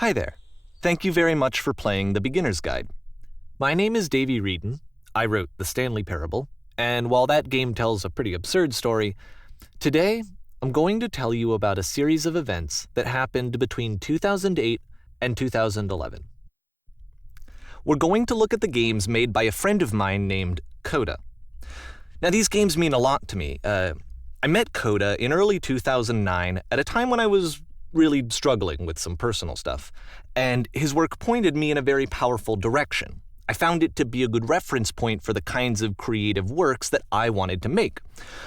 Hi there. Thank you very much for playing The Beginner's Guide. My name is Davey Reedon. I wrote The Stanley Parable, and while that game tells a pretty absurd story, today I'm going to tell you about a series of events that happened between 2008 and 2011. We're going to look at the games made by a friend of mine named Coda. Now, these games mean a lot to me. I met Coda in early 2009 at a time when I was really struggling with some personal stuff, and his work pointed me in a very powerful direction. I found it to be a good reference point for the kinds of creative works that I wanted to make.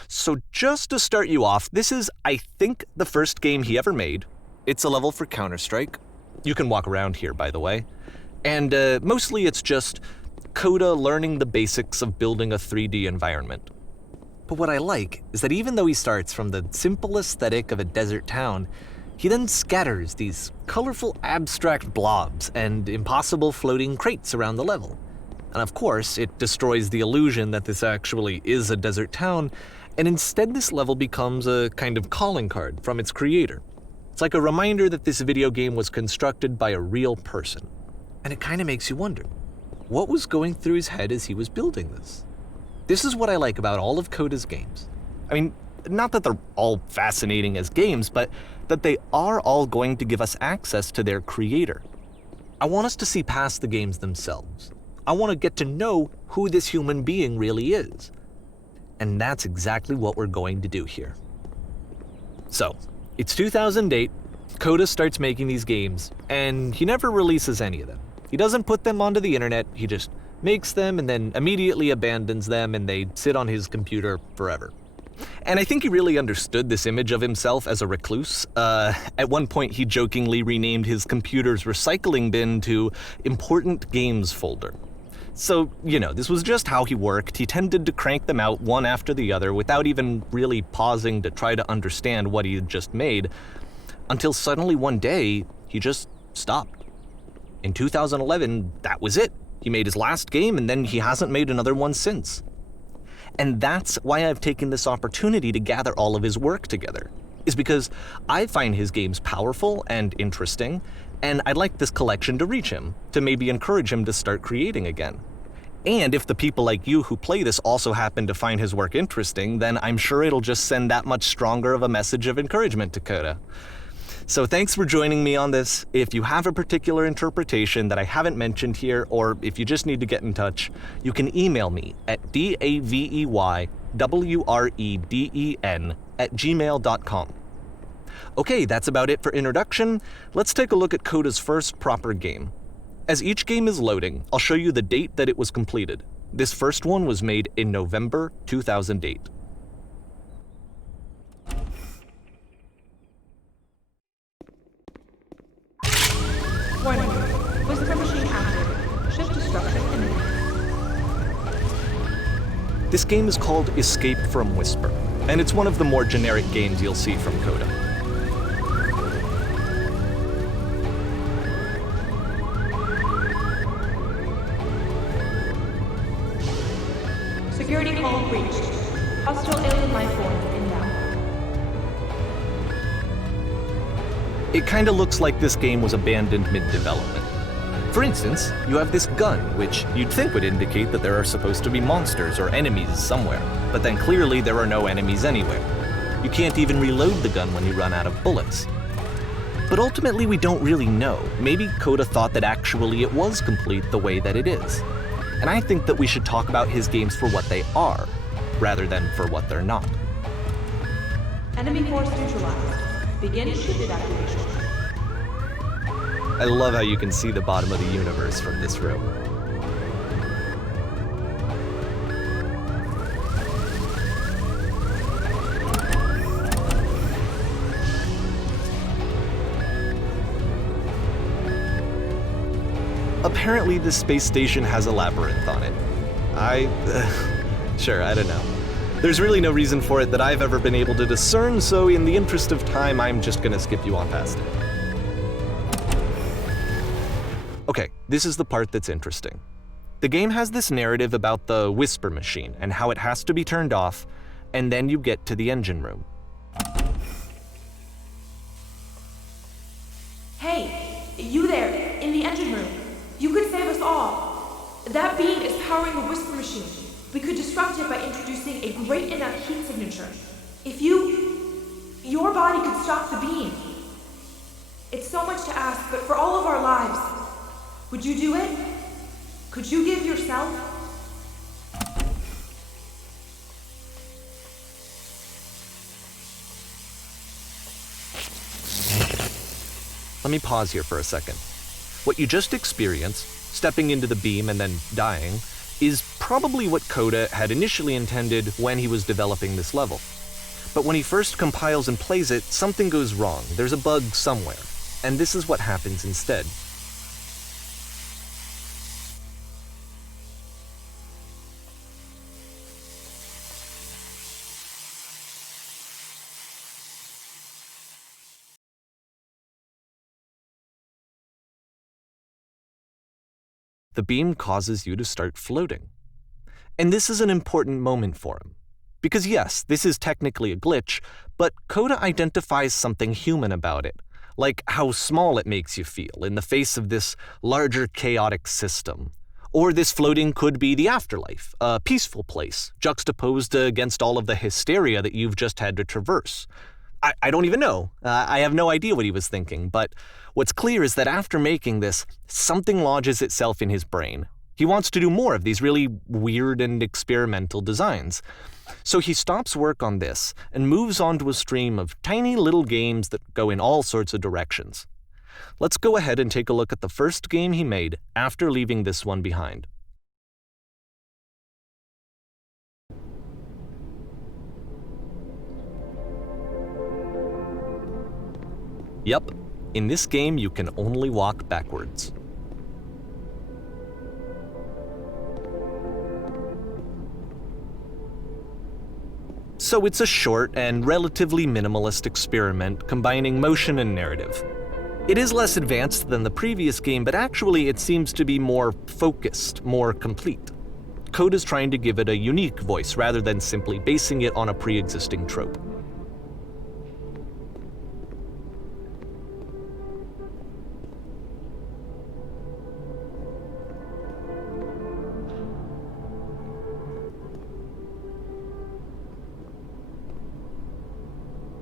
So just to start you off, this is, I think, the first game he ever made. It's a level for Counter-Strike. You can walk around here, by the way. And mostly it's just Coda learning the basics of building a 3D environment. But what I like is that even though he starts from the simple aesthetic of a desert town, he then scatters these colorful abstract blobs and impossible floating crates around the level. And of course, it destroys the illusion that this actually is a desert town, and instead this level becomes a kind of calling card from its creator. It's like a reminder that this video game was constructed by a real person. And it kind of makes you wonder, what was going through his head as he was building this? This is what I like about all of Coda's games. I mean, not that they're all fascinating as games, but that they are all going to give us access to their creator. I want us to see past the games themselves. I want to get to know who this human being really is. And that's exactly what we're going to do here. So, it's 2008, Coda starts making these games, and he never releases any of them. He doesn't put them onto the internet, he just makes them and then immediately abandons them, and they sit on his computer forever. And I think he really understood this image of himself as a recluse. At one point, he jokingly renamed his computer's recycling bin to Important Games Folder. So, this was just how he worked. He tended to crank them out one after the other without even really pausing to try to understand what he had just made, until suddenly one day, he just stopped. In 2011, that was it. He made his last game, and then he hasn't made another one since. And that's why I've taken this opportunity to gather all of his work together, is because I find his games powerful and interesting, and I'd like this collection to reach him, to maybe encourage him to start creating again. And if the people like you who play this also happen to find his work interesting, then I'm sure it'll just send that much stronger of a message of encouragement to Coda. So thanks for joining me on this. If you have a particular interpretation that I haven't mentioned here, or if you just need to get in touch, you can email me at daveywreden@gmail.com. Okay, that's about it for introduction. Let's take a look at Coda's first proper game. As each game is loading, I'll show you the date that it was completed. This first one was made in November 2008. Warning. Whisper machine active. Shift destruction imminent. This game is called Escape from Whisper, and it's one of the more generic games you'll see from Coda. Security call breached. Hostile alien life form inbound. It kinda looks like this game was abandoned mid-development. For instance, you have this gun, which you'd think would indicate that there are supposed to be monsters or enemies somewhere, but then clearly there are no enemies anywhere. You can't even reload the gun when you run out of bullets. But ultimately we don't really know. Maybe Coda thought that actually it was complete the way that it is. And I think that we should talk about his games for what they are, rather than for what they're not. Enemy force neutralized. Begin ship evacuation. I love how you can see the bottom of the universe from this room. Apparently, this space station has a labyrinth on it. Sure, I don't know. There's really no reason for it that I've ever been able to discern, so in the interest of time, I'm just gonna skip you on past it. Okay, this is the part that's interesting. The game has this narrative about the whisper machine and how it has to be turned off, and then you get to the engine room. Hey, You there, in the engine room. You could save us all. That beam is powering the whisper machine. We could disrupt it by introducing a great enough heat signature. If your body could stop the beam. It's so much to ask, but for all of our lives, would you do it? Could you give yourself? Let me pause here for a second. What you just experienced, stepping into the beam and then dying, is probably what Coda had initially intended when he was developing this level. But when he first compiles and plays it, something goes wrong. There's a bug somewhere. And this is what happens instead. The beam causes you to start floating. And this is an important moment for him. Because yes, this is technically a glitch, but Coda identifies something human about it, like how small it makes you feel in the face of this larger chaotic system. Or this floating could be the afterlife, a peaceful place, juxtaposed against all of the hysteria that you've just had to traverse. I don't even know. I have no idea what he was thinking, but what's clear is that after making this, something lodges itself in his brain. He wants to do more of these really weird and experimental designs. So he stops work on this and moves on to a stream of tiny little games that go in all sorts of directions. Let's go ahead and take a look at the first game he made after leaving this one behind. Yep, in this game you can only walk backwards. So it's a short and relatively minimalist experiment combining motion and narrative. It is less advanced than the previous game, but actually it seems to be more focused, more complete. Coda's trying to give it a unique voice rather than simply basing it on a pre-existing trope.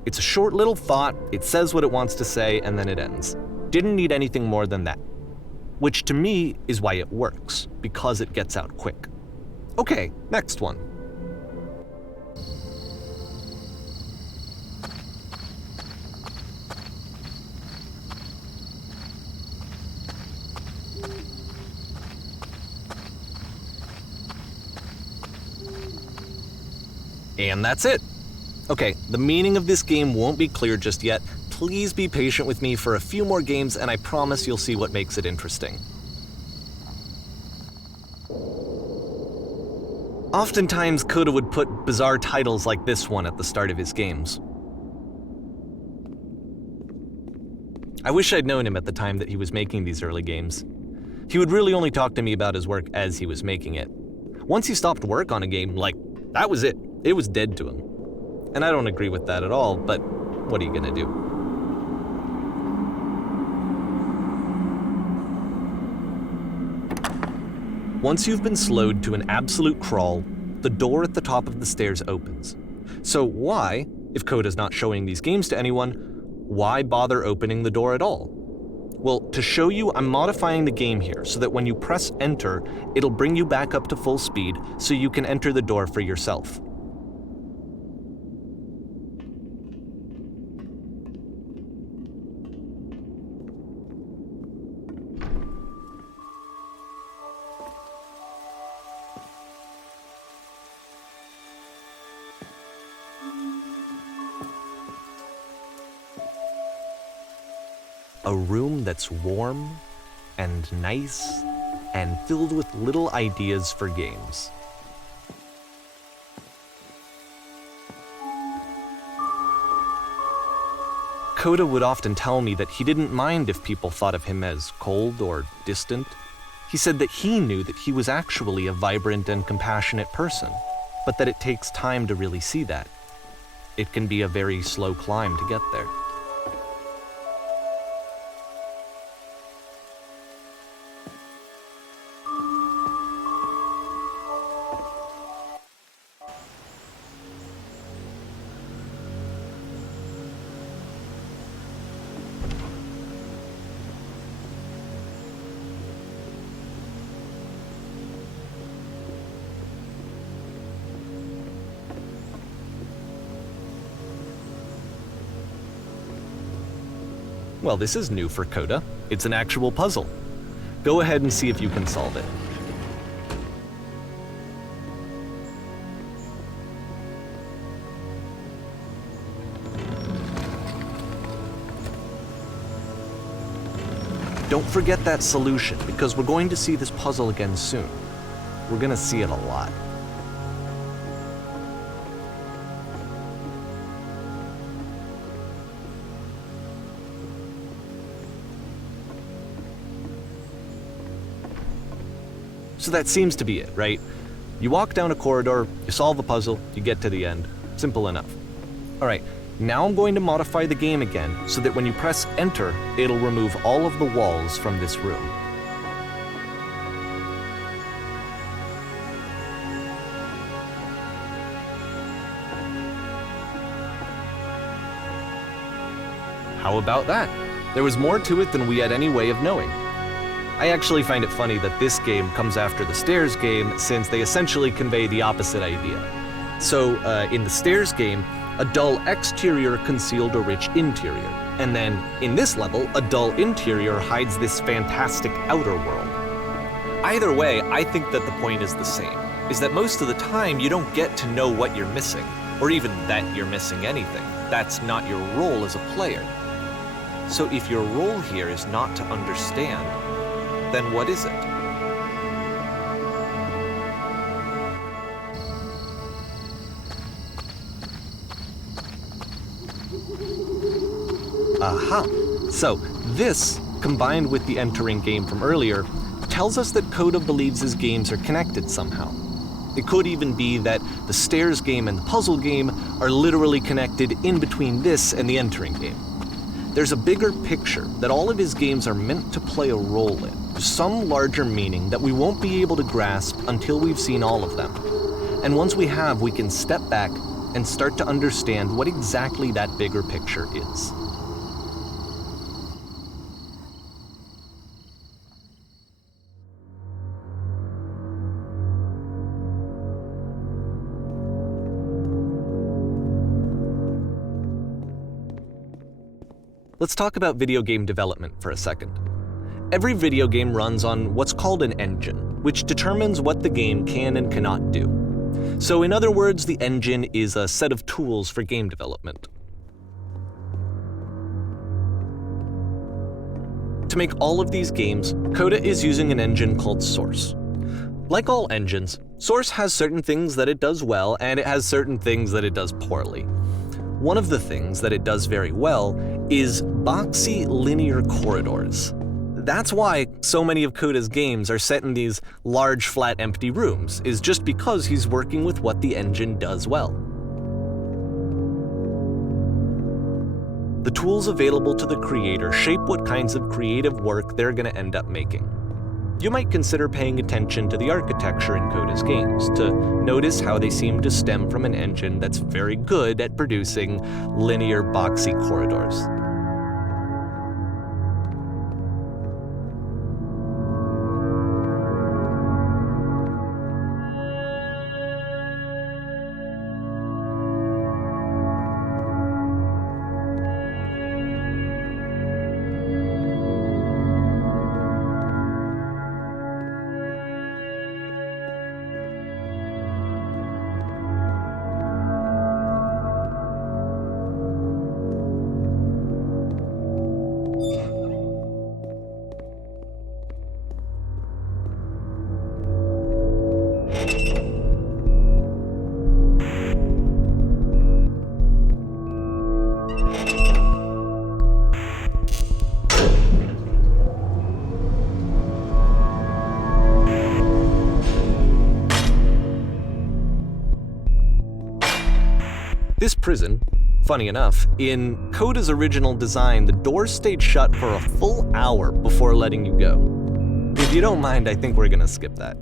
It's a short little thought, it says what it wants to say, and then it ends. Didn't need anything more than that. Which to me is why it works, because it gets out quick. Okay, next one. And that's it. Okay, the meaning of this game won't be clear just yet. Please be patient with me for a few more games, and I promise you'll see what makes it interesting. Oftentimes, Coda would put bizarre titles like this one at the start of his games. I wish I'd known him at the time that he was making these early games. He would really only talk to me about his work as he was making it. Once he stopped work on a game, that was it. It was dead to him. And I don't agree with that at all, but what are you gonna do? Once you've been slowed to an absolute crawl, the door at the top of the stairs opens. So why, if Coda's not showing these games to anyone, why bother opening the door at all? Well, to show you, I'm modifying the game here so that when you press enter, it'll bring you back up to full speed so you can enter the door for yourself. A room that's warm and nice and filled with little ideas for games. Coda would often tell me that he didn't mind if people thought of him as cold or distant. He said that he knew that he was actually a vibrant and compassionate person, but that it takes time to really see that. It can be a very slow climb to get there. Well, this is new for Coda. It's an actual puzzle. Go ahead and see if you can solve it. Don't forget that solution, because we're going to see this puzzle again soon. We're going to see it a lot. So that seems to be it, right? You walk down a corridor, you solve a puzzle, you get to the end. Simple enough. All right, now I'm going to modify the game again so that when you press enter, it'll remove all of the walls from this room. How about that? There was more to it than we had any way of knowing. I actually find it funny that this game comes after the Stairs game, since they essentially convey the opposite idea. So, in the Stairs game, a dull exterior concealed a rich interior. And then, in this level, a dull interior hides this fantastic outer world. Either way, I think that the point is the same, is that most of the time you don't get to know what you're missing, or even that you're missing anything. That's not your role as a player. So if your role here is not to understand, then what is it? Aha! So, this, combined with the entering game from earlier, tells us that Coda believes his games are connected somehow. It could even be that the Stairs game and the puzzle game are literally connected in between this and the entering game. There's a bigger picture that all of his games are meant to play a role in, some larger meaning that we won't be able to grasp until we've seen all of them. And once we have, we can step back and start to understand what exactly that bigger picture is. Let's talk about video game development for a second. Every video game runs on what's called an engine, which determines what the game can and cannot do. So in other words, the engine is a set of tools for game development. To make all of these games, Coda is using an engine called Source. Like all engines, Source has certain things that it does well, and it has certain things that it does poorly. One of the things that it does very well is boxy linear corridors. That's why so many of Coda's games are set in these large, flat, empty rooms, is just because he's working with what the engine does well. The tools available to the creator shape what kinds of creative work they're going to end up making. You might consider paying attention to the architecture in Coda's games to notice how they seem to stem from an engine that's very good at producing linear, boxy corridors. This prison, funny enough, in Coda's original design, the doors stayed shut for a full hour before letting you go. If you don't mind, I think we're gonna skip that.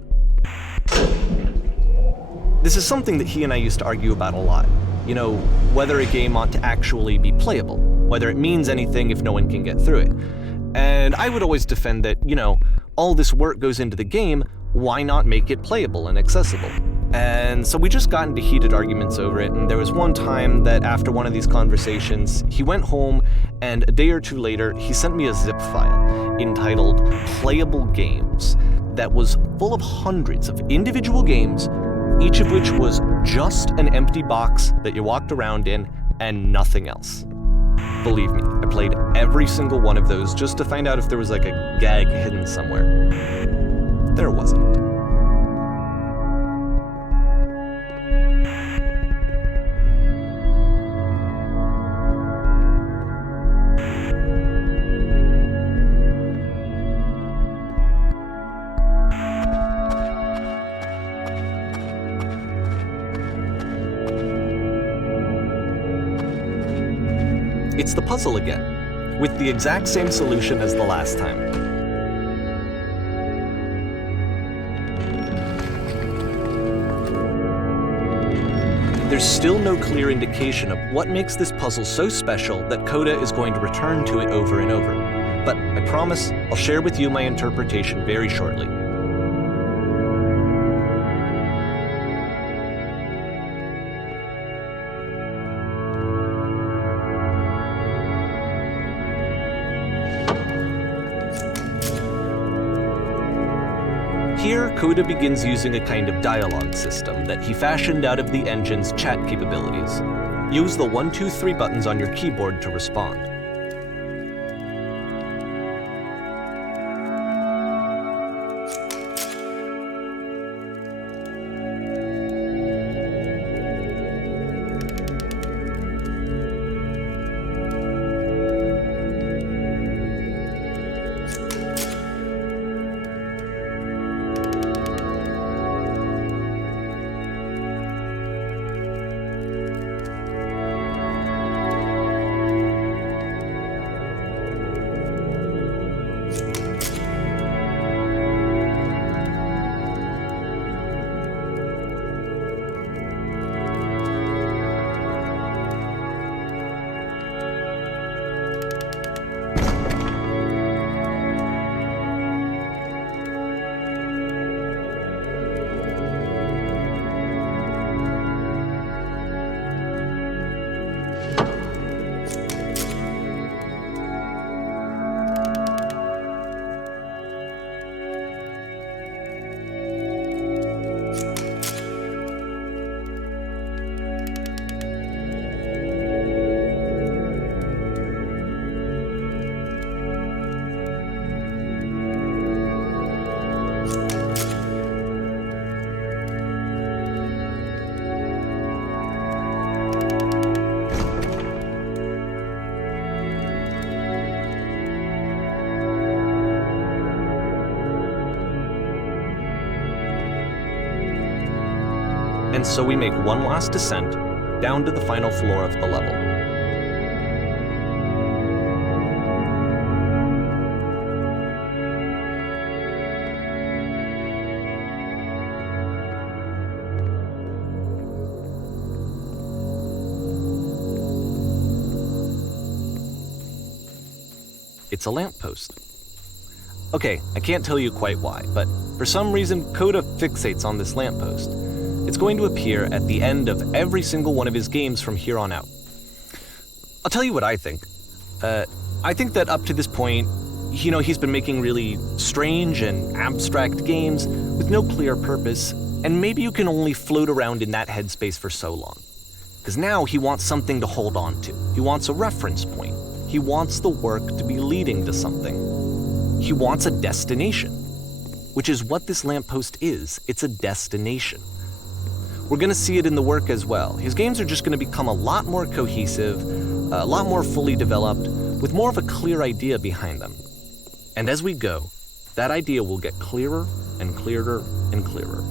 This is something that he and I used to argue about a lot. You know, whether a game ought to actually be playable, whether it means anything if no one can get through it. And I would always defend that, all this work goes into the game, why not make it playable and accessible? And so we just got into heated arguments over it, and there was one time that after one of these conversations, he went home, and a day or two later, he sent me a zip file entitled Playable Games that was full of hundreds of individual games, each of which was just an empty box that you walked around in and nothing else. Believe me, I played every single one of those just to find out if there was like a gag hidden somewhere. There wasn't. It's the puzzle again, with the exact same solution as the last time. There's still no clear indication of what makes this puzzle so special that Coda is going to return to it over and over. But I promise I'll share with you my interpretation very shortly. Here, Coda begins using a kind of dialogue system that he fashioned out of the engine's chat capabilities. Use the 1, 2, 3 buttons on your keyboard to respond. And so we make one last descent down to the final floor of the level. It's a lamppost. Okay, I can't tell you quite why, but for some reason, Coda fixates on this lamppost. It's going to appear at the end of every single one of his games from here on out. I'll tell you what I think. I think that up to this point, he's been making really strange and abstract games with no clear purpose, and maybe you can only float around in that headspace for so long. Because now he wants something to hold on to. He wants a reference point. He wants the work to be leading to something. He wants a destination, which is what this lamppost is. It's a destination. We're going to see it in the work as well. His games are just going to become a lot more cohesive, a lot more fully developed, with more of a clear idea behind them. And as we go, that idea will get clearer and clearer and clearer.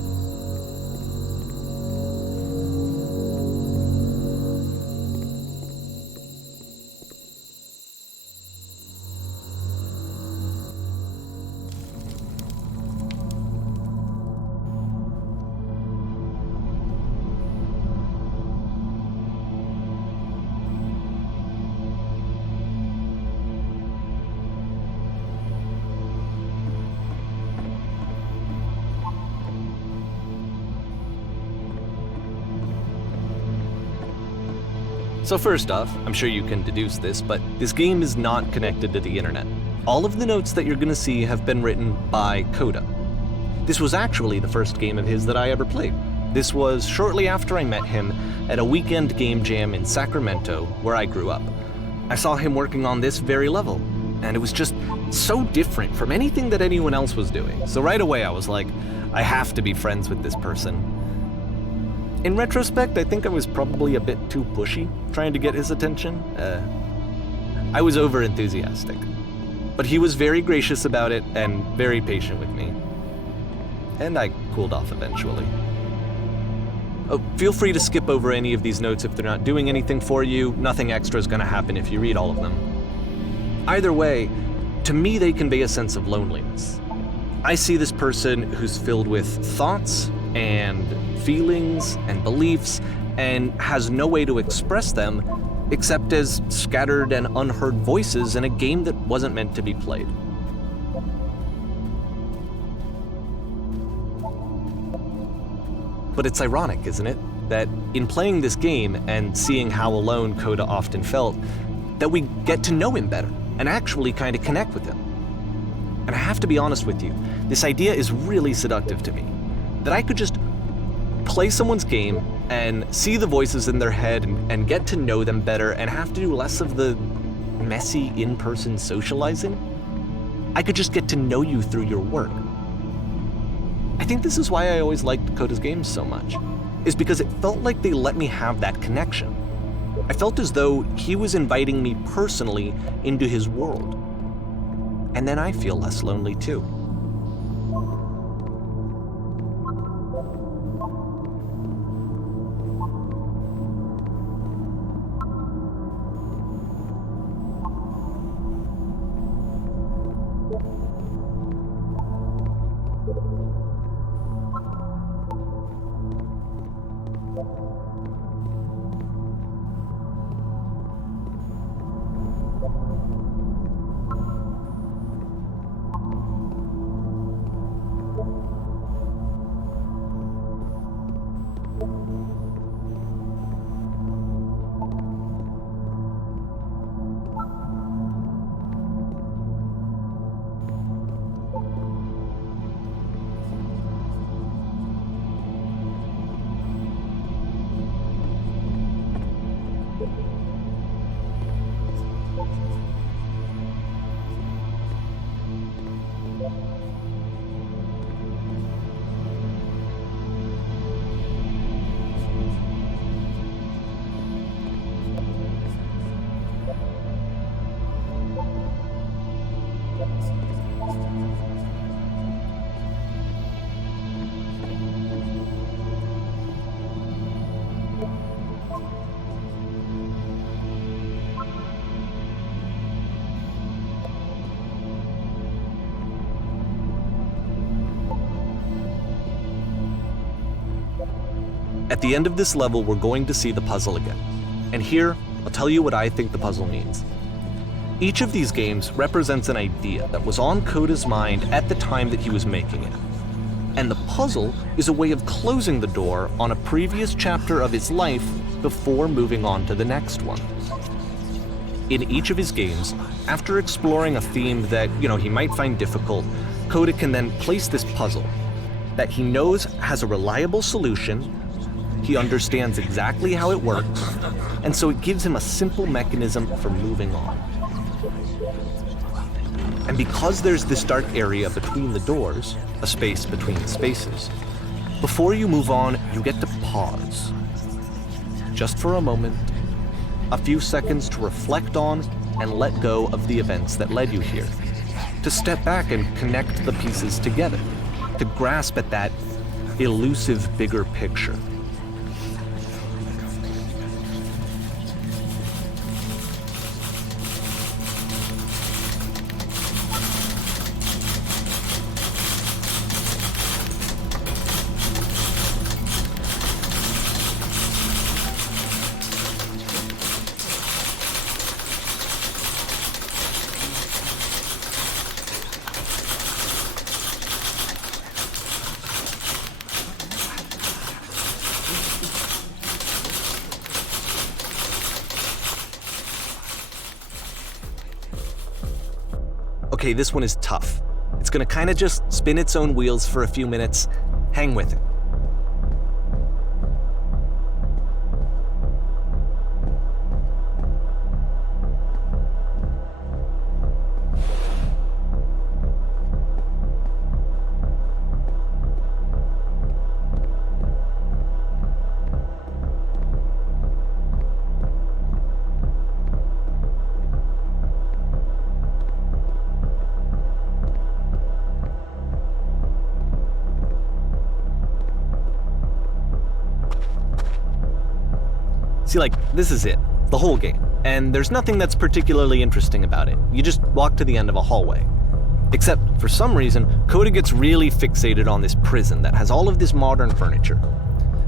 So first off, I'm sure you can deduce this, but this game is not connected to the internet. All of the notes that you're gonna see have been written by Coda. This was actually the first game of his that I ever played. This was shortly after I met him at a weekend game jam in Sacramento, where I grew up. I saw him working on this very level, and it was just so different from anything that anyone else was doing. So right away I was like, I have to be friends with this person. In retrospect, I think I was probably a bit too pushy, trying to get his attention. I was over-enthusiastic. But he was very gracious about it and very patient with me. And I cooled off eventually. Oh, feel free to skip over any of these notes if they're not doing anything for you. Nothing extra is going to happen if you read all of them. Either way, to me they convey a sense of loneliness. I see this person who's filled with thoughts and feelings and beliefs and has no way to express them except as scattered and unheard voices in a game that wasn't meant to be played. But it's ironic, isn't it, that in playing this game and seeing how alone Coda often felt, that we get to know him better and actually kind of connect with him. And I have to be honest with you, this idea is really seductive to me, that I could just play someone's game and see the voices in their head and get to know them better and have to do less of the messy in-person socializing. I could just get to know you through your work. I think this is why I always liked Coda's games so much, is because it felt like they let me have that connection. I felt as though he was inviting me personally into his world. And then I feel less lonely too. At the end of this level, we're going to see the puzzle again. And here, I'll tell you what I think the puzzle means. Each of these games represents an idea that was on Coda's mind at the time that he was making it. And the puzzle is a way of closing the door on a previous chapter of his life before moving on to the next one. In each of his games, after exploring a theme that, he might find difficult, Coda can then place this puzzle that he knows has a reliable solution. He understands exactly how it works, and so it gives him a simple mechanism for moving on. And because there's this dark area between the doors, a space between spaces, before you move on, you get to pause. Just for a moment, a few seconds to reflect on and let go of the events that led you here, to step back and connect the pieces together, to grasp at that elusive bigger picture. Okay, this one is tough. It's gonna kinda just spin its own wheels for a few minutes. Hang with it. See, this is it, the whole game, and there's nothing that's particularly interesting about it. You just walk to the end of a hallway. Except, for some reason, Coda gets really fixated on this prison that has all of this modern furniture.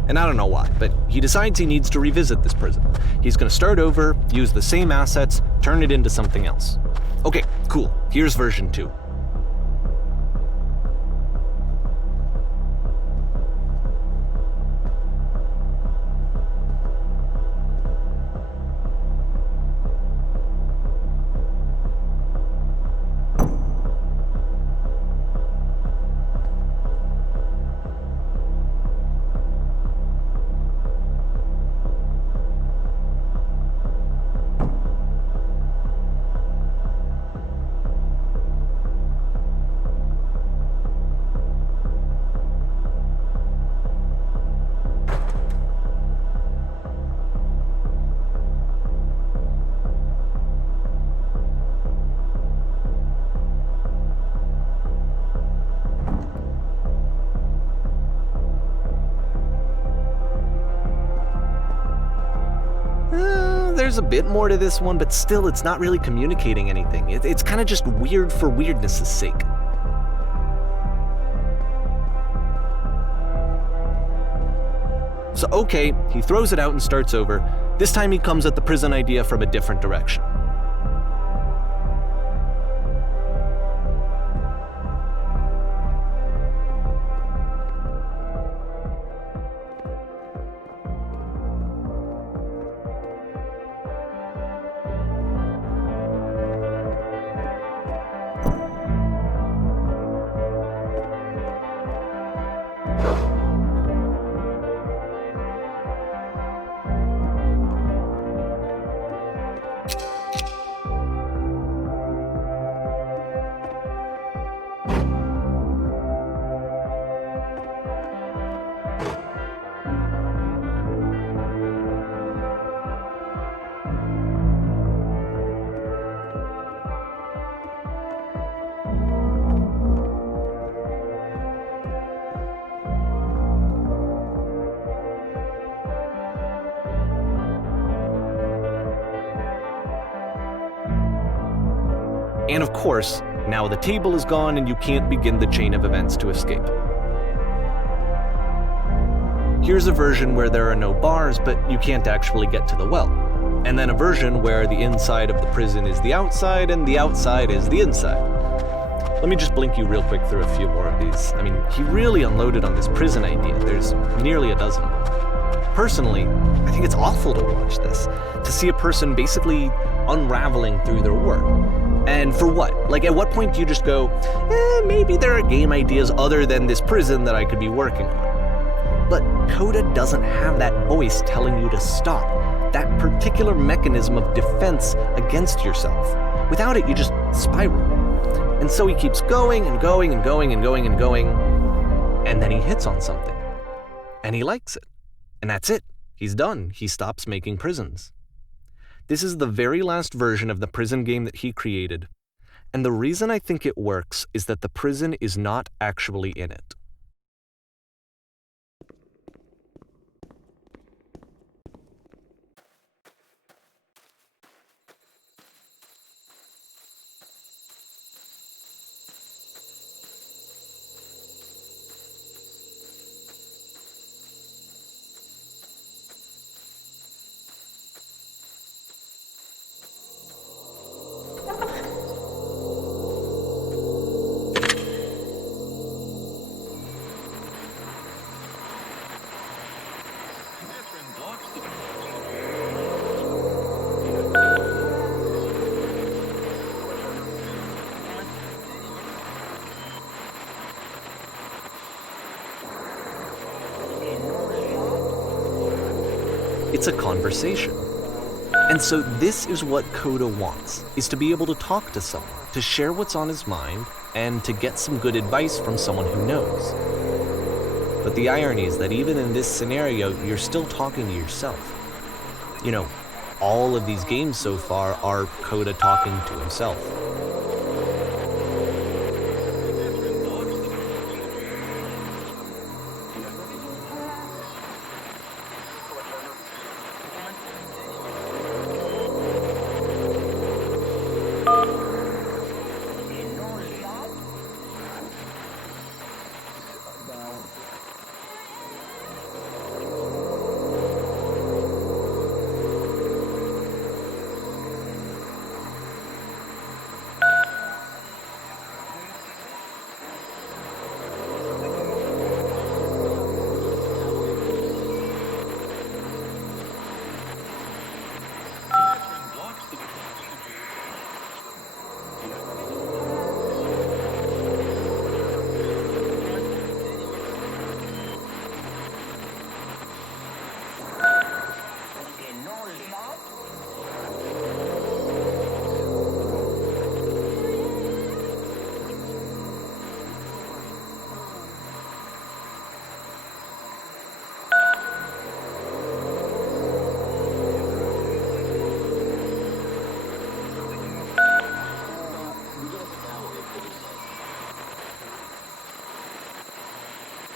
And I don't know why, but he decides he needs to revisit this prison. He's gonna start over, use the same assets, turn it into something else. Okay, cool, here's version 2. There's a bit more to this one, but still it's not really communicating anything. It's kind of just weird for weirdness' sake. So okay, he throws it out and starts over. This time he comes at the prison idea from a different direction. And of course, now the table is gone and you can't begin the chain of events to escape. Here's a version where there are no bars, but you can't actually get to the well. And then a version where the inside of the prison is the outside and the outside is the inside. Let me just blink you real quick through a few more of these. I mean, he really unloaded on this prison idea. There's nearly a dozen. Personally, I think it's awful to watch this, to see a person basically unraveling through their work. And for what? At what point do you just go, maybe there are game ideas other than this prison that I could be working on? But Coda doesn't have that voice telling you to stop, that particular mechanism of defense against yourself. Without it, you just spiral. And so he keeps going and going and going and going and going, and then he hits on something. And he likes it. And that's it. He's done. He stops making prisons. This is the very last version of the prison game that he created. And the reason I think it works is that the prison is not actually in it. It's a conversation. And so this is what Coda wants, is to be able to talk to someone, to share what's on his mind, and to get some good advice from someone who knows. But the irony is that even in this scenario, you're still talking to yourself. You know, all of these games so far are Coda talking to himself.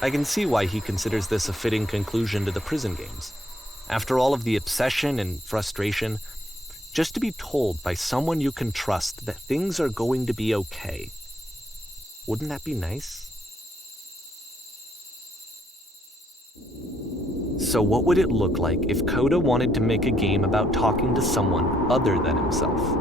I can see why he considers this a fitting conclusion to the prison games. After all of the obsession and frustration, just to be told by someone you can trust that things are going to be okay. Wouldn't that be nice? So what would it look like if Coda wanted to make a game about talking to someone other than himself?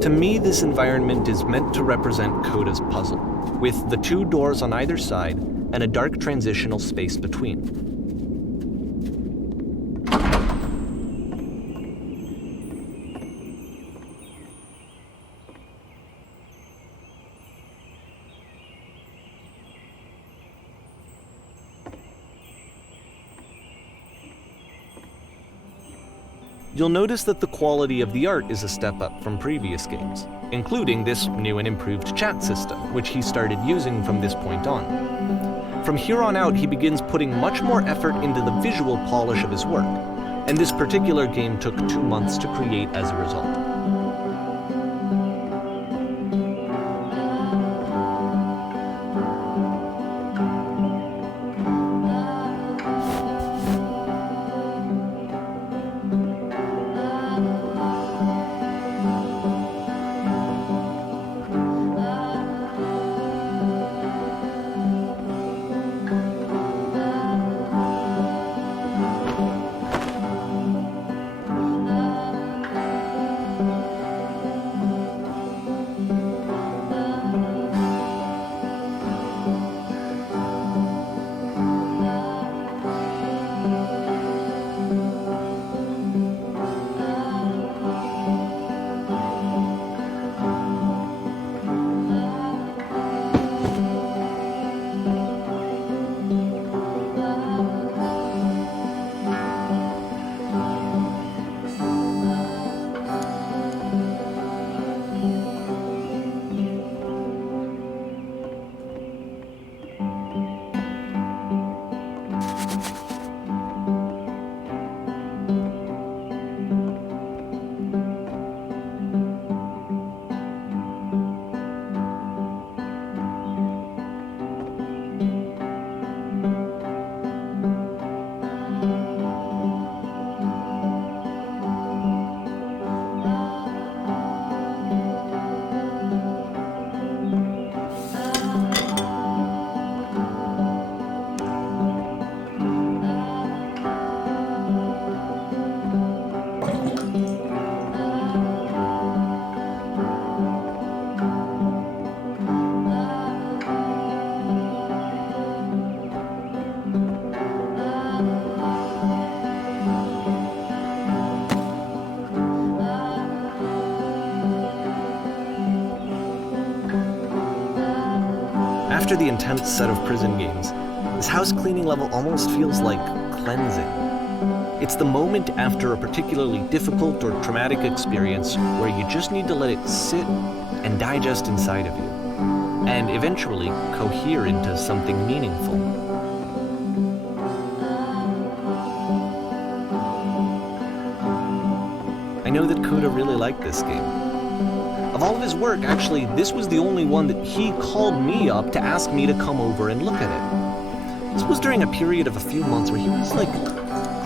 To me, this environment is meant to represent Coda's puzzle, with the two doors on either side and a dark transitional space between. You'll notice that the quality of the art is a step up from previous games, including this new and improved chat system, which he started using from this point on. From here on out, he begins putting much more effort into the visual polish of his work, and this particular game took 2 months to create as a result. After the intense set of prison games, this house cleaning level almost feels like cleansing. It's the moment after a particularly difficult or traumatic experience where you just need to let it sit and digest inside of you, and eventually cohere into something meaningful. I know that Kuda really liked this game. Of all of his work, actually, this was the only one that he called me up to ask me to come over and look at it. This was during a period of a few months where he was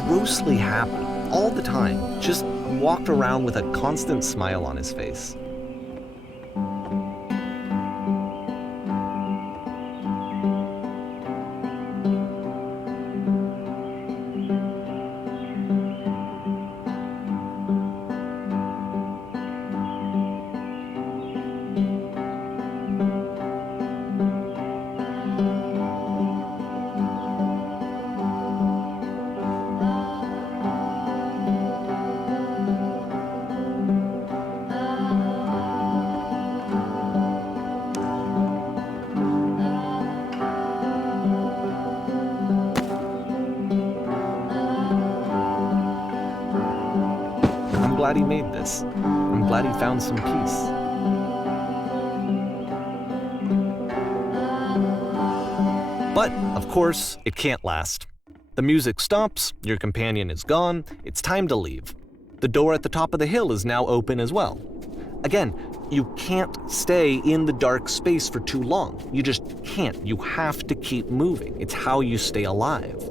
grossly happy all the time, just walked around with a constant smile on his face. I'm glad he made this. I'm glad he found some peace. But, of course, it can't last. The music stops, your companion is gone, it's time to leave. The door at the top of the hill is now open as well. Again, you can't stay in the dark space for too long. You just can't. You have to keep moving. It's how you stay alive.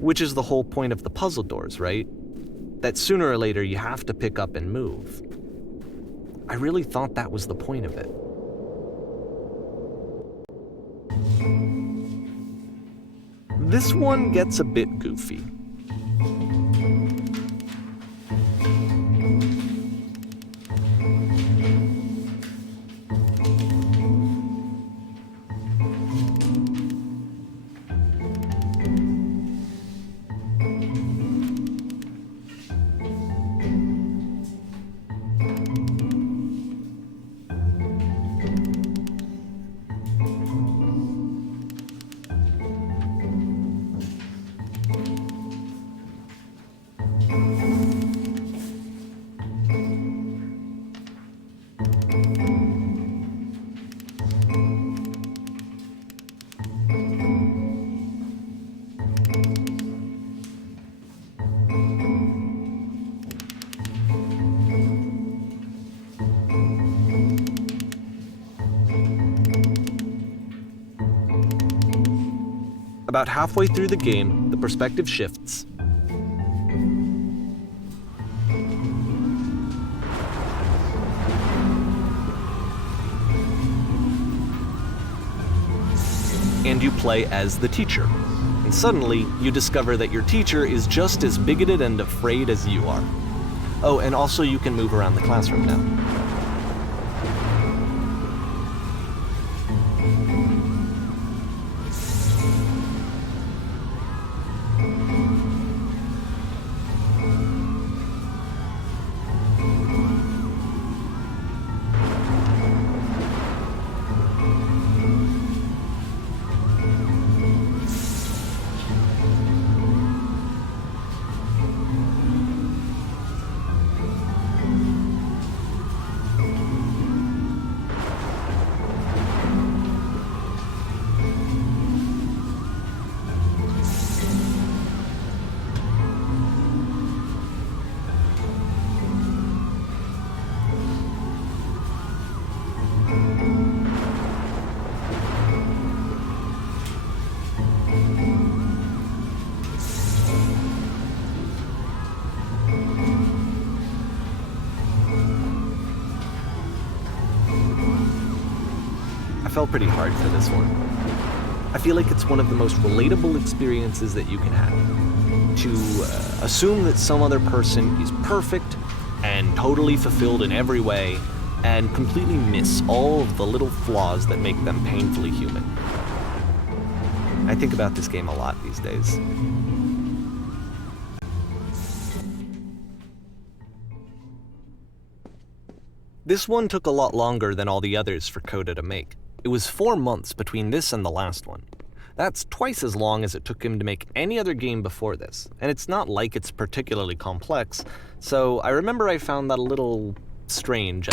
Which is the whole point of the puzzle doors, right? That sooner or later you have to pick up and move. I really thought that was the point of it. This one gets a bit goofy. About halfway through the game, the perspective shifts. And you play as the teacher. And suddenly, you discover that your teacher is just as bigoted and afraid as you are. Oh, and also you can move around the classroom now. I fell pretty hard for this one. I feel like it's one of the most relatable experiences that you can have. To assume that some other person is perfect and totally fulfilled in every way, and completely miss all of the little flaws that make them painfully human. I think about this game a lot these days. This one took a lot longer than all the others for Coda to make. It was 4 months between this and the last one. That's twice as long as it took him to make any other game before this, and it's not like it's particularly complex, so I remember I found that a little strange.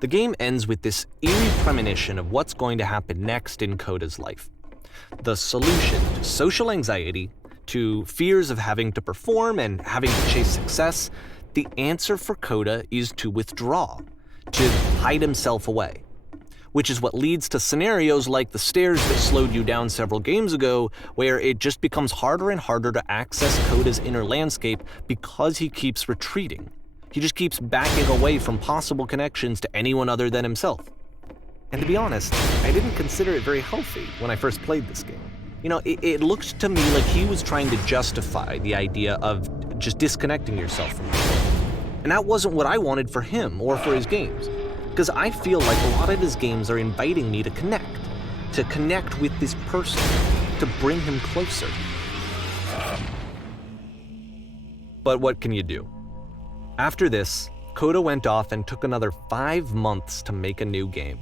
The game ends with this eerie premonition of what's going to happen next in Coda's life. The solution to social anxiety, to fears of having to perform and having to chase success, the answer for Coda is to withdraw, to hide himself away. Which is what leads to scenarios like the stairs that slowed you down several games ago, where it just becomes harder and harder to access Coda's inner landscape because he keeps retreating. He just keeps backing away from possible connections to anyone other than himself. And to be honest, I didn't consider it very healthy when I first played this game. You know, it looked to me like he was trying to justify the idea of just disconnecting yourself from the world. And that wasn't what I wanted for him or for his games. Because I feel like a lot of his games are inviting me to connect with this person, to bring him closer. But what can you do? After this, Coda went off and took another 5 months to make a new game.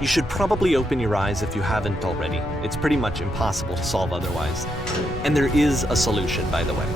You should probably open your eyes if you haven't already. It's pretty much impossible to solve otherwise. And there is a solution, by the way.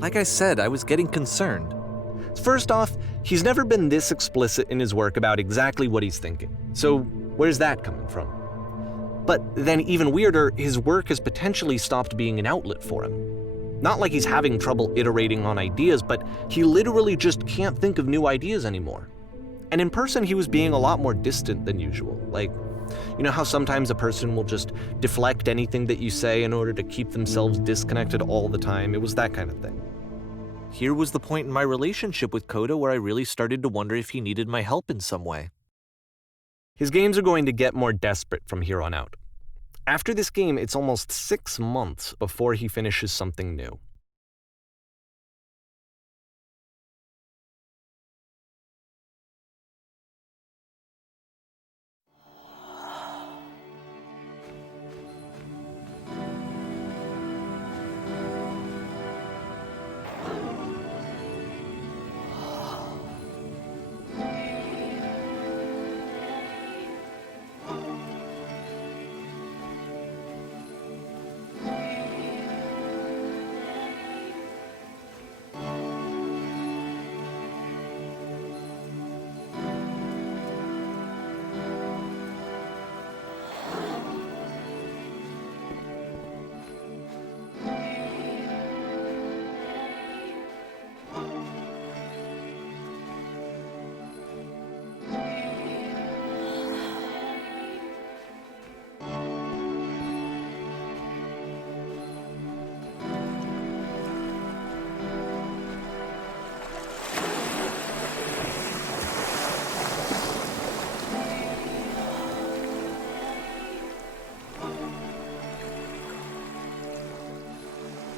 Like I said, I was getting concerned. First off, he's never been this explicit in his work about exactly what he's thinking. So where's that coming from? But then even weirder, his work has potentially stopped being an outlet for him. Not like he's having trouble iterating on ideas, but he literally just can't think of new ideas anymore. And in person, he was being a lot more distant than usual. Like, you know how sometimes a person will just deflect anything that you say in order to keep themselves disconnected all the time? It was that kind of thing. Here was the point in my relationship with Coda where I really started to wonder if he needed my help in some way. His games are going to get more desperate from here on out. After this game, it's almost 6 months before he finishes something new.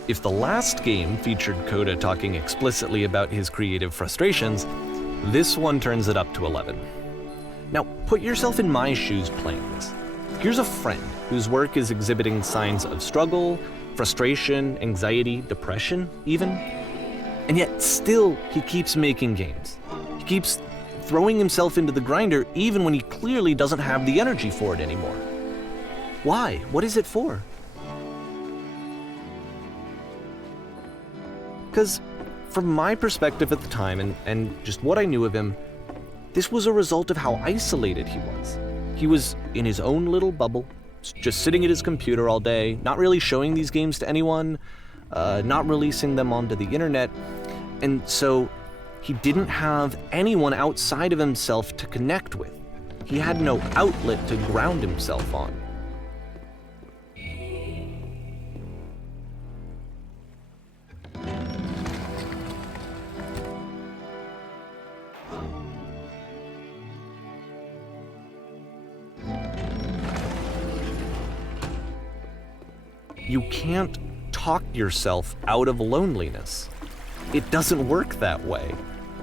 If the last game featured Coda talking explicitly about his creative frustrations, this one turns it up to 11. Now, put yourself in my shoes playing this. Here's a friend whose work is exhibiting signs of struggle, frustration, anxiety, depression, even. And yet still, he keeps making games. He keeps throwing himself into the grinder even when he clearly doesn't have the energy for it anymore. Why? What is it for? Because from my perspective at the time and just what I knew of him, this was a result of how isolated he was. He was in his own little bubble, just sitting at his computer all day, not really showing these games to anyone, not releasing them onto the internet, and so he didn't have anyone outside of himself to connect with. He had no outlet to ground himself on. You can't talk yourself out of loneliness. It doesn't work that way.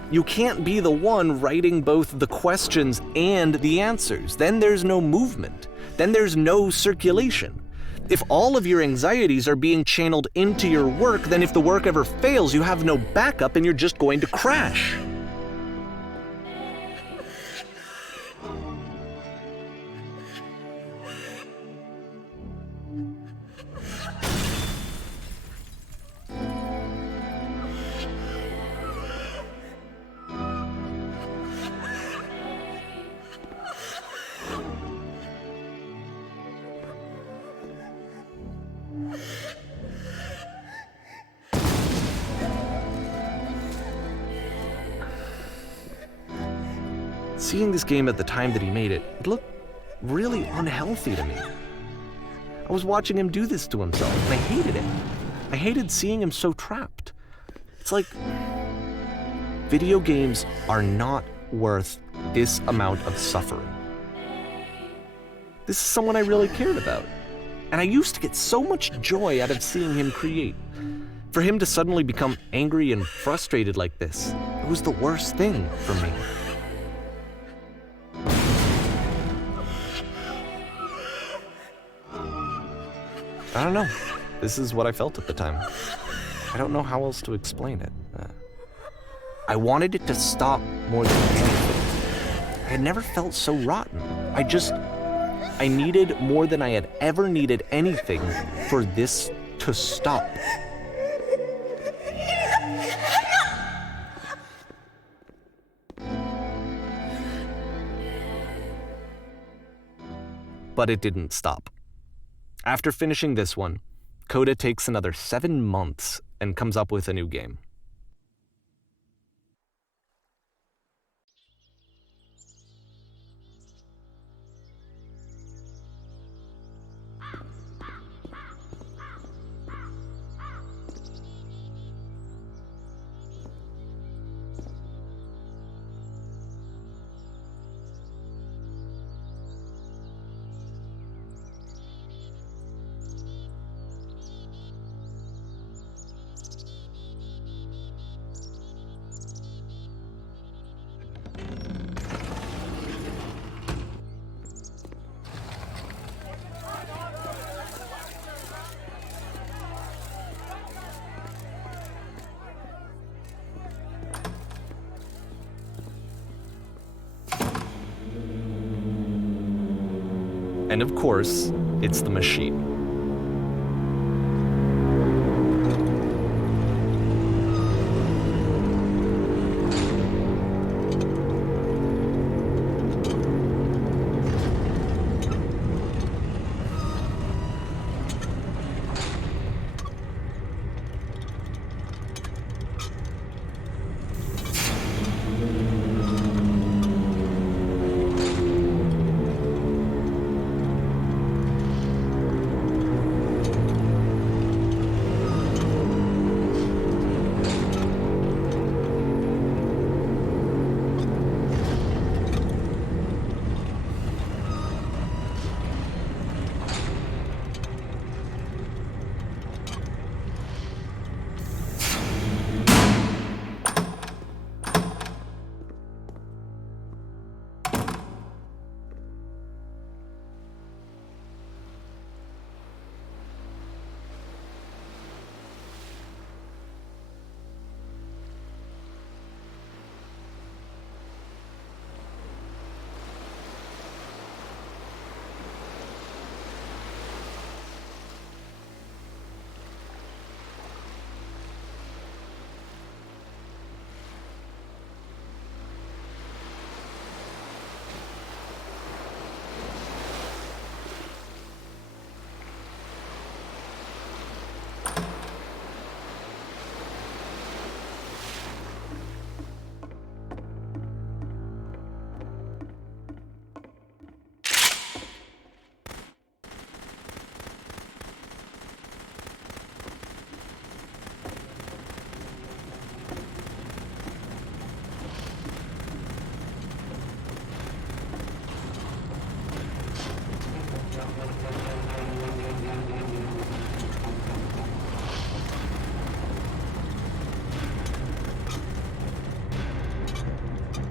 You can't be the one writing both the questions and the answers. Then there's no movement. Then there's no circulation. If all of your anxieties are being channeled into your work, then if the work ever fails, you have no backup and you're just going to crash. Seeing this game at the time that he made it, it looked really unhealthy to me. I was watching him do this to himself, and I hated it. I hated seeing him so trapped. It's like, video games are not worth this amount of suffering. This is someone I really cared about, and I used to get so much joy out of seeing him create. For him to suddenly become angry and frustrated like this, it was the worst thing for me. I don't know. This is what I felt at the time. I don't know how else to explain it. I wanted it to stop more than anything. I had never felt so rotten. I needed more than I had ever needed anything for this to stop. But it didn't stop. After finishing this one, Coda takes another 7 months and comes up with a new game. And of course, it's the machine.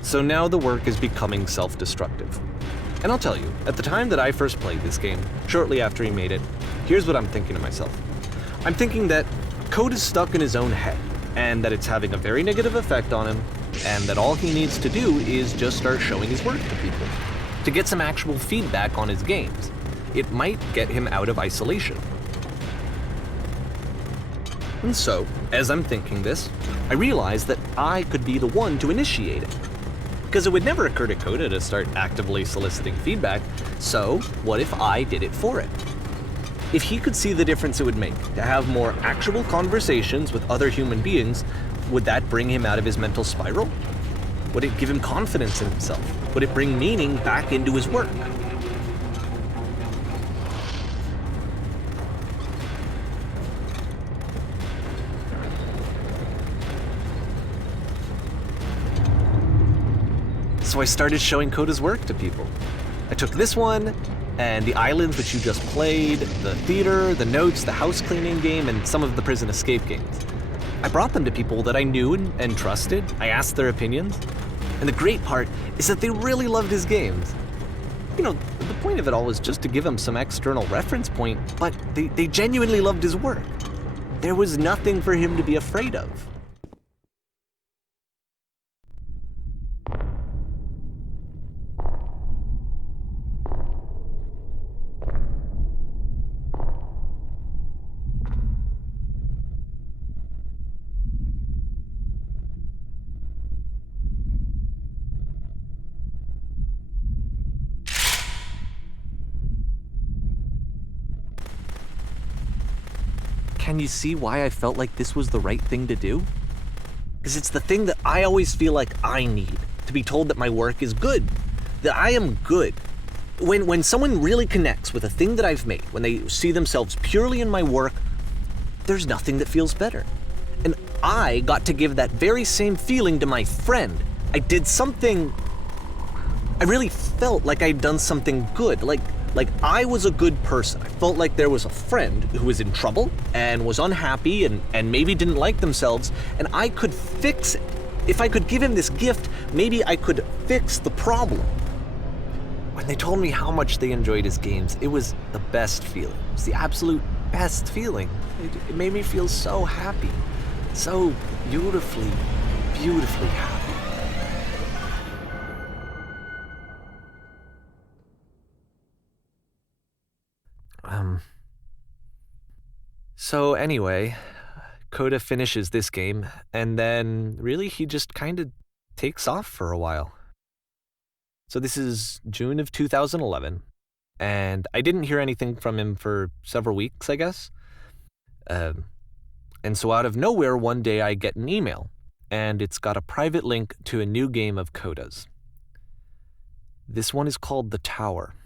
So now the work is becoming self-destructive. And I'll tell you, at the time that I first played this game, shortly after he made it, here's what I'm thinking to myself. I'm thinking that Code is stuck in his own head, and that it's having a very negative effect on him, and that all he needs to do is just start showing his work to people, to get some actual feedback on his games. It might get him out of isolation. And so, as I'm thinking this, I realize that I could be the one to initiate it. Because it would never occur to Coda to start actively soliciting feedback, so what if I did it for it? If he could see the difference it would make to have more actual conversations with other human beings, would that bring him out of his mental spiral? Would it give him confidence in himself? Would it bring meaning back into his work? So I started showing Coda's work to people. I took this one, and the islands which you just played, the theater, the notes, the house cleaning game, and some of the prison escape games. I brought them to people that I knew and trusted. I asked their opinions. And the great part is that they really loved his games. You know, the point of it all was just to give him some external reference point, but they genuinely loved his work. There was nothing for him to be afraid of. can you see why I felt like this was the right thing to do? Because it's the thing that I always feel like I need, to be told that my work is good, that I am good. When someone really connects with a thing that I've made, when they see themselves purely in my work, there's nothing that feels better. And I got to give that very same feeling to my friend. I did something, I really felt like I'd done something good, like I was a good person. I felt like there was a friend who was in trouble and was unhappy and maybe didn't like themselves, and I could fix it. If I could give him this gift, maybe I could fix the problem. When they told me how much they enjoyed his games, it was the best feeling. It was the absolute best feeling. It made me feel so happy, so beautifully, beautifully happy. So anyway, Coda finishes this game, and then really he just kind of takes off for a while. So this is June of 2011, and I didn't hear anything from him for several weeks, I guess. And so out of nowhere, one day I get an email, and it's got a private link to a new game of Coda's. This one is called The Tower,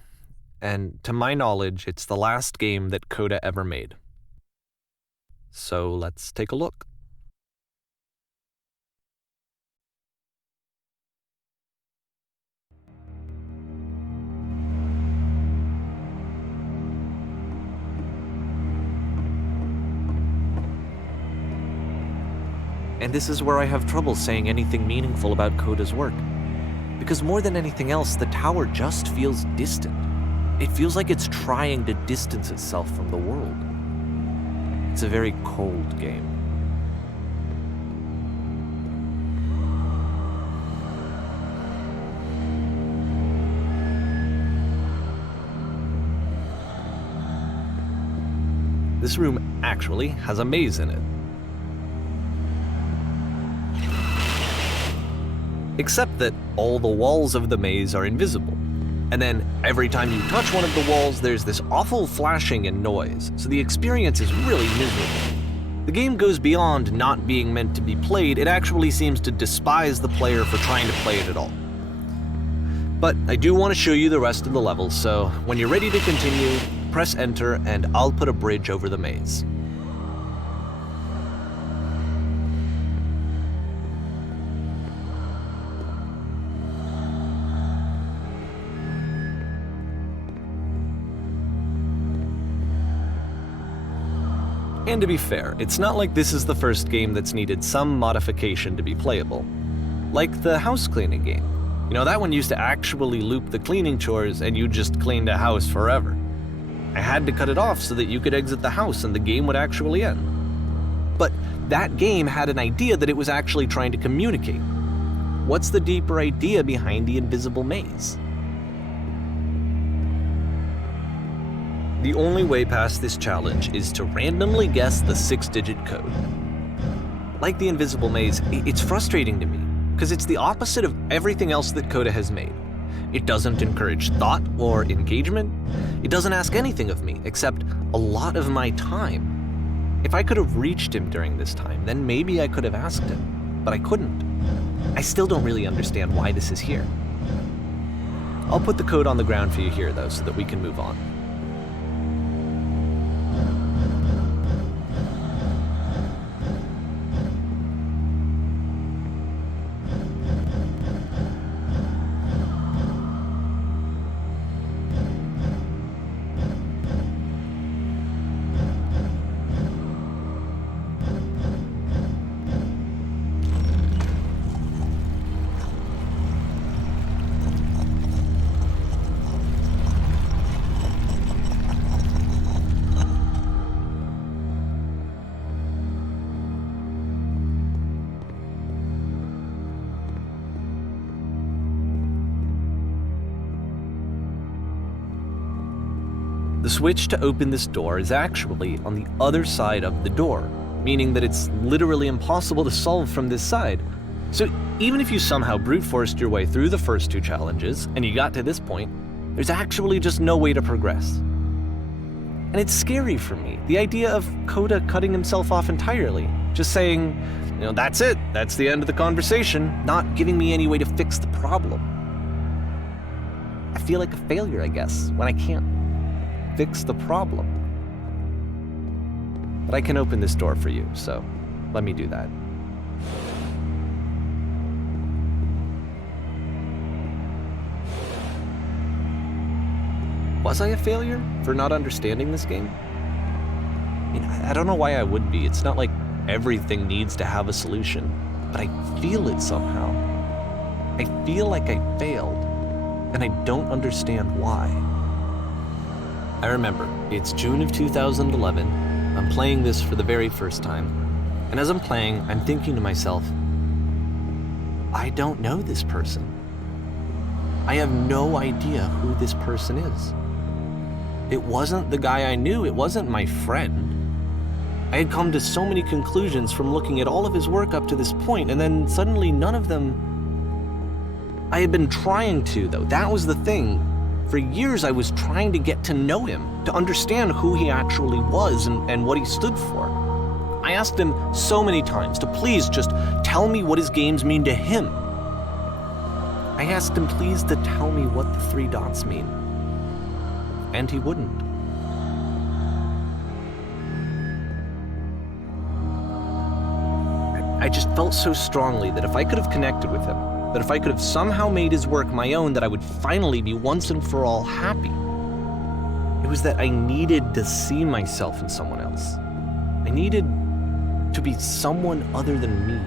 and to my knowledge, it's the last game that Coda ever made. So let's take a look. And this is where I have trouble saying anything meaningful about Coda's work. Because more than anything else, The Tower just feels distant. It feels like it's trying to distance itself from the world. It's a very cold game. This room actually has a maze in it. Except that all the walls of the maze are invisible. And then every time you touch one of the walls, there's this awful flashing and noise, so the experience is really miserable. The game goes beyond not being meant to be played, it actually seems to despise the player for trying to play it at all. But I do want to show you the rest of the levels, so when you're ready to continue, press enter and I'll put a bridge over the maze. And to be fair, it's not like this is the first game that's needed some modification to be playable. Like the house cleaning game. You know, that one used to actually loop the cleaning chores and you just cleaned a house forever. I had to cut it off so that you could exit the house and the game would actually end. But that game had an idea that it was actually trying to communicate. What's the deeper idea behind the invisible maze? The only way past this challenge is to randomly guess the 6-digit code. Like the invisible maze, it's frustrating to me, because it's the opposite of everything else that Coda has made. It doesn't encourage thought or engagement. It doesn't ask anything of me, except a lot of my time. If I could have reached him during this time, then maybe I could have asked him, but I couldn't. I still don't really understand why this is here. I'll put the code on the ground for you here, though, so that we can move on. The switch to open this door is actually on the other side of the door, meaning that it's literally impossible to solve from this side. So even if you somehow brute forced your way through the first 2 challenges, and you got to this point, there's actually just no way to progress. And it's scary for me, the idea of Coda cutting himself off entirely, just saying, that's it, that's the end of the conversation, not giving me any way to fix the problem. I feel like a failure, I guess, when I can't fix the problem. But I can open this door for you, so let me do that. Was I a failure for not understanding this game? I don't know why I would be. It's not like everything needs to have a solution, but I feel it somehow. I feel like I failed, and I don't understand why. I remember, it's June of 2011. I'm playing this for the very first time, and as I'm playing, I'm thinking to myself, I don't know this person. I have no idea who this person is. It wasn't the guy I knew, it wasn't my friend. I had come to so many conclusions from looking at all of his work up to this point, and then suddenly none of them... I had been trying to, though. That was the thing. For years I was trying to get to know him, to understand who he actually was and what he stood for. I asked him so many times to please just tell me what his games mean to him. I asked him please to tell me what the 3 dots mean. And he wouldn't. I just felt so strongly that if I could have connected with him, that if I could have somehow made his work my own, that I would finally be once and for all happy. It was that I needed to see myself in someone else. I needed to be someone other than me.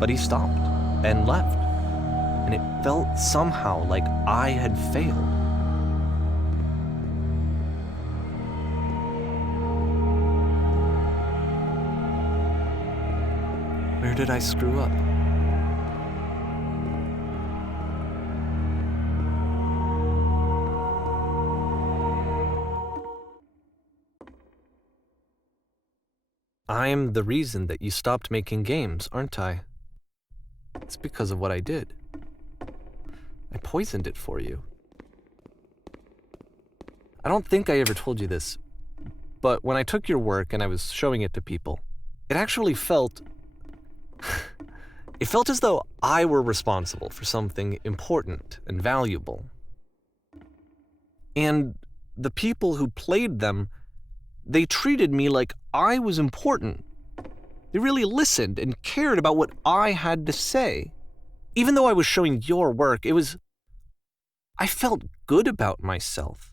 But he stopped and left, and it felt somehow like I had failed. Where did I screw up? I'm the reason that you stopped making games, aren't I? It's because of what I did. I poisoned it for you. I don't think I ever told you this, but when I took your work and I was showing it to people, it actually felt... it felt as though I were responsible for something important and valuable. And the people who played them, they treated me like I was important. They really listened and cared about what I had to say. Even though I was showing your work, I felt good about myself.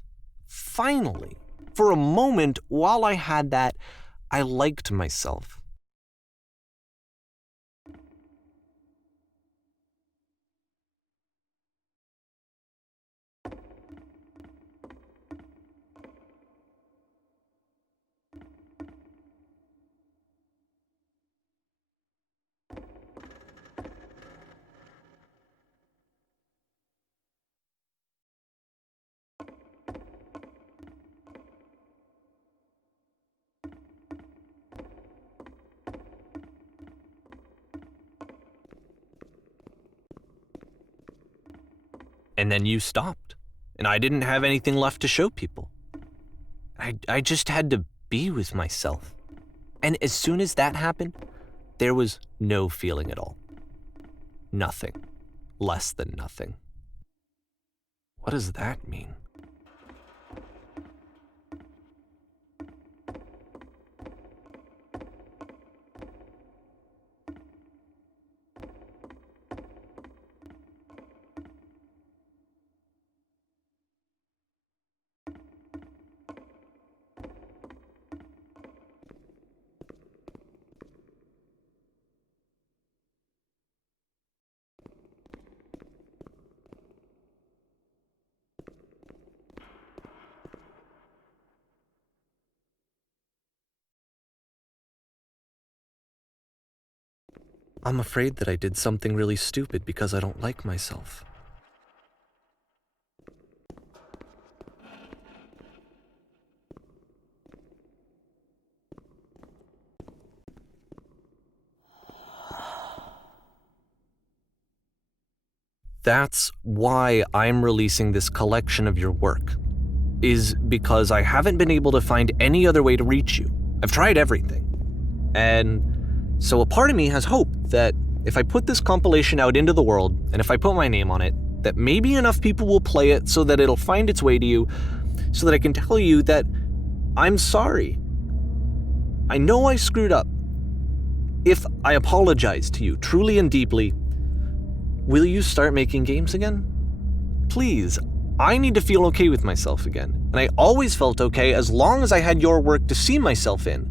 Finally. For a moment, while I had that, I liked myself. And then you stopped, and I didn't have anything left to show people. I just had to be with myself. And as soon as that happened, there was no feeling at all. Nothing. Less than nothing. What does that mean? I'm afraid that I did something really stupid because I don't like myself. That's why I'm releasing this collection of your work. is because I haven't been able to find any other way to reach you. I've tried everything. And so a part of me has hope that if I put this compilation out into the world, and if I put my name on it, that maybe enough people will play it so that it'll find its way to you, so that I can tell you that I'm sorry. I know I screwed up. If I apologize to you truly and deeply, will you start making games again? Please, I need to feel okay with myself again. And I always felt okay as long as I had your work to see myself in.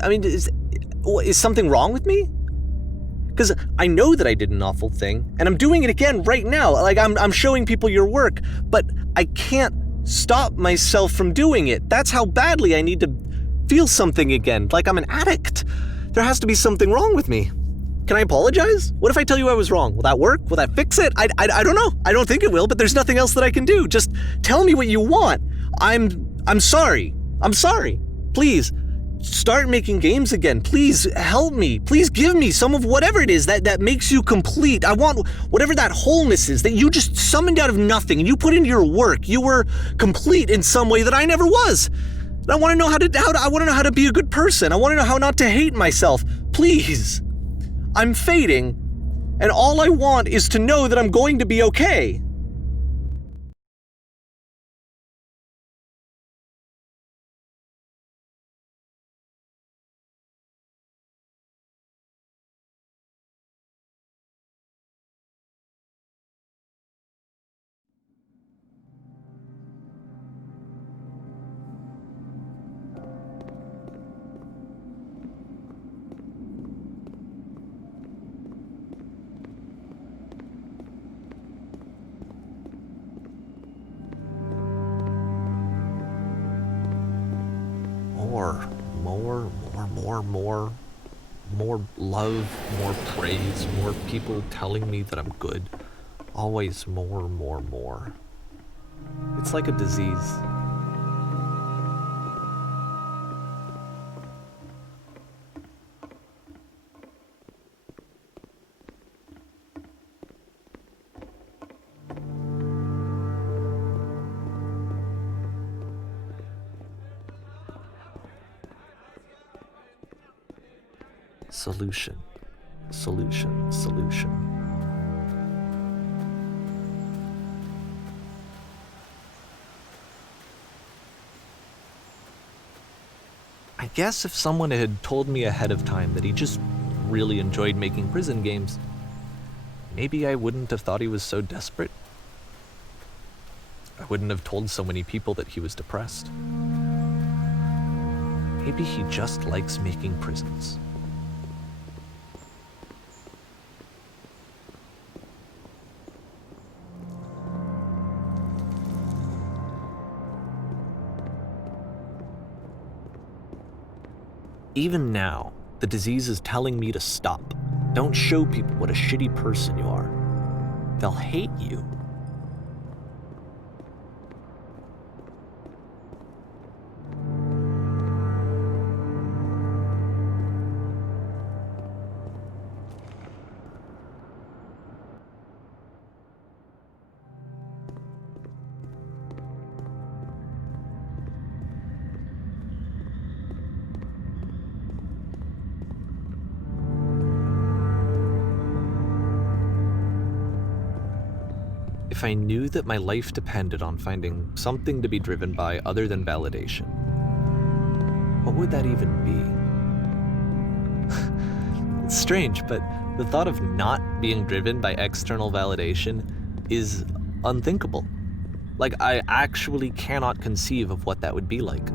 I mean, is something wrong with me? Because I know that I did an awful thing, and I'm doing it again right now. Like, I'm showing people your work, but I can't stop myself from doing it. That's how badly I need to feel something again, like I'm an addict. There has to be something wrong with me. Can I apologize? What if I tell you I was wrong? Will that work? Will that fix it? I don't know. I don't think it will, but there's nothing else that I can do. Just tell me what you want. I'm sorry. I'm sorry. Please, start making games again. Please help me. Please give me some of whatever it is that makes you complete. I want whatever that wholeness is that you just summoned out of nothing and you put into your work. You were complete in some way that I never was. And I want to know how to be a good person. I want to know how not to hate myself. Please. I'm fading, and all I want is to know that I'm going to be okay. More love, more praise, more people telling me that I'm good. Always more. It's like a disease. Solution. I guess if someone had told me ahead of time that he just really enjoyed making prison games, maybe I wouldn't have thought he was so desperate. I wouldn't have told so many people that he was depressed. Maybe he just likes making prisons. Even now, the disease is telling me to stop. Don't show people what a shitty person you are. They'll hate you. If I knew that my life depended on finding something to be driven by other than validation, what would that even be? It's strange, but the thought of not being driven by external validation is unthinkable. Like, I actually cannot conceive of what that would be like.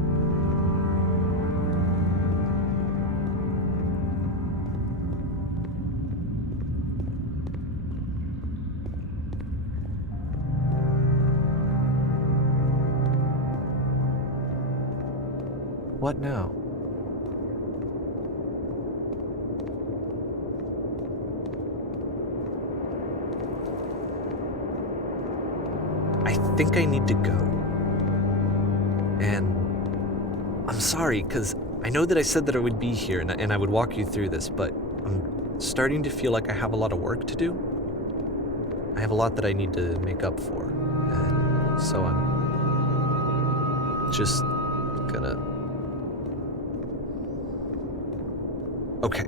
What now? I think I need to go. And I'm sorry, because I know that I said that I would be here and I would walk you through this, but I'm starting to feel like I have a lot of work to do. I have a lot that I need to make up for. And so just gonna... Okay.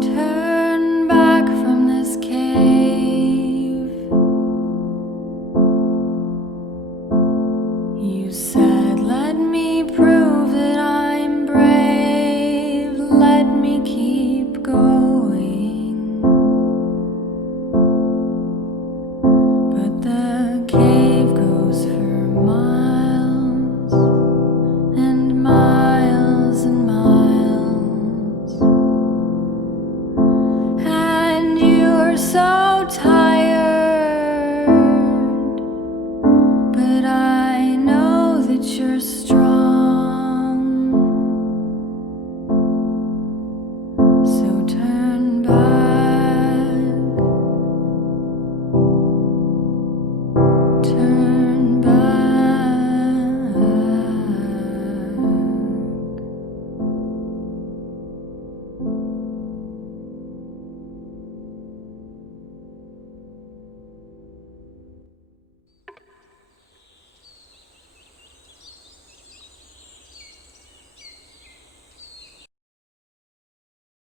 Turn back from this cave. You said